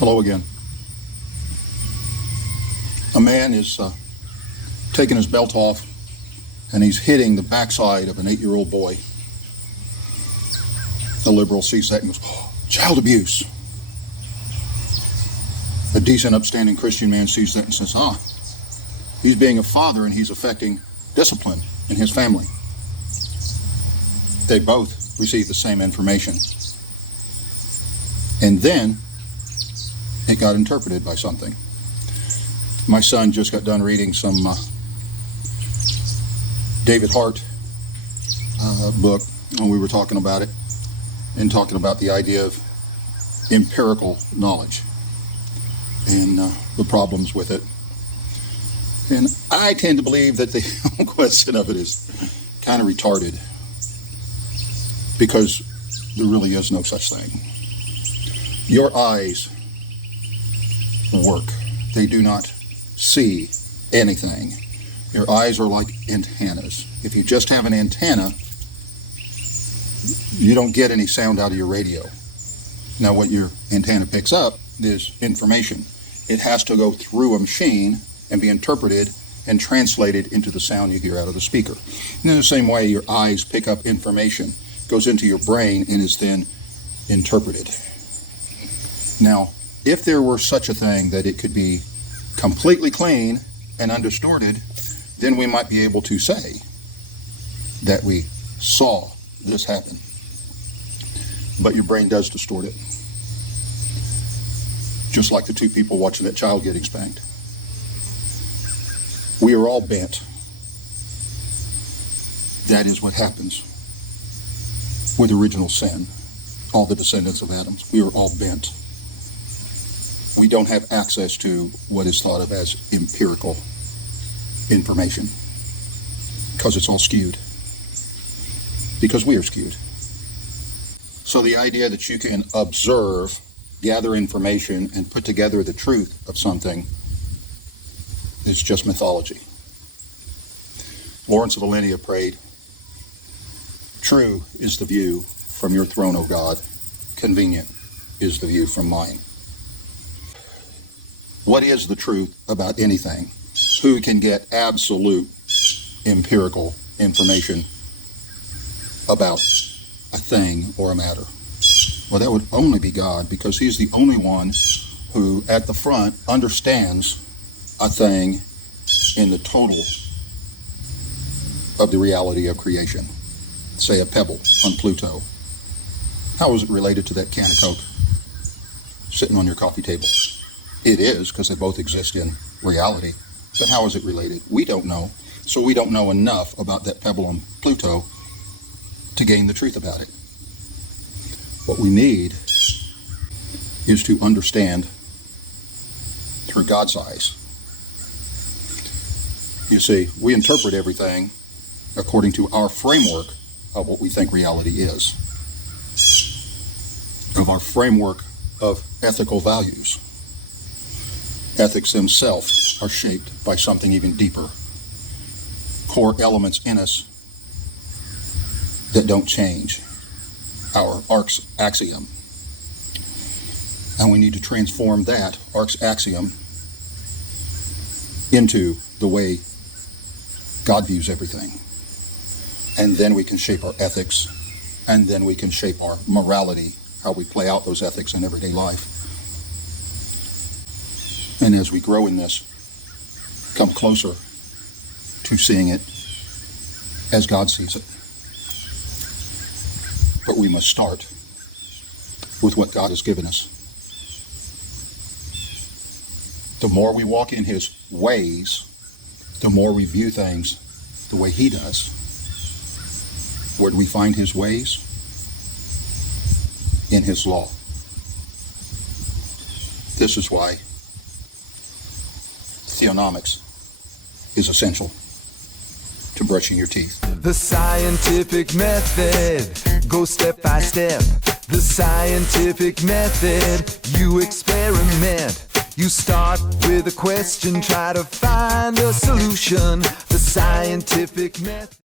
Hello again. A man is taking his belt off and he's hitting the backside of an 8-year-old boy. The liberal sees that and goes, "Oh, child abuse." A decent, upstanding Christian man sees that and says, he's being a father and he's affecting discipline in his family. They both receive the same information. And then it got interpreted by something. My son just got done reading some David Hart book when we were talking about it, and talking about the idea of empirical knowledge and the problems with it. And I tend to believe that the whole question of it is kind of retarded, because there really is no such thing. Your eyes work. They do not see anything. Your eyes are like antennas. If you just have an antenna, you don't get any sound out of your radio. Now, what your antenna picks up is information. It has to go through a machine and be interpreted and translated into the sound you hear out of the speaker. And in the same way, your eyes pick up information, goes into your brain, and is then interpreted. Now, if there were such a thing that it could be completely clean and undistorted, then we might be able to say that we saw this happen. But your brain does distort it. Just like the two people watching that child getting spanked. We are all bent. That is what happens with original sin. All the descendants of Adam. We are all bent. We don't have access to what is thought of as empirical information, because it's all skewed. Because we are skewed. So the idea that you can observe, gather information, and put together the truth of something is just mythology. Lawrence of Arabia prayed, "True is the view from your throne, O God. Convenient is the view from mine." What is the truth about anything? Who can get absolute empirical information about a thing or a matter? Well, that would only be God, because he's the only one who, at the front, understands a thing in the total of the reality of creation. Say a pebble on Pluto. How is it related to that can of Coke sitting on your coffee table? It is, because they both exist in reality. But how is it related? We don't know. So we don't know enough about that pebble on Pluto to gain the truth about it. What we need is to understand through God's eyes. You see, we interpret everything according to our framework of what we think reality is, of our framework of ethical values. Ethics themselves are shaped by something even deeper, core elements in us that don't change, our Ark's axiom. And we need to transform that Ark's axiom into the way God views everything. And then we can shape our ethics, and then we can shape our morality, how we play out those ethics in everyday life. And as we grow in this, come closer to seeing it as God sees it. But we must start with what God has given us. The more we walk in his ways, the more we view things the way he does. Where do we find his ways? In his law. This is why theonomics is essential to brushing your teeth. The scientific method, go step by step. The scientific method, you experiment. You start with a question, try to find a solution. The scientific method.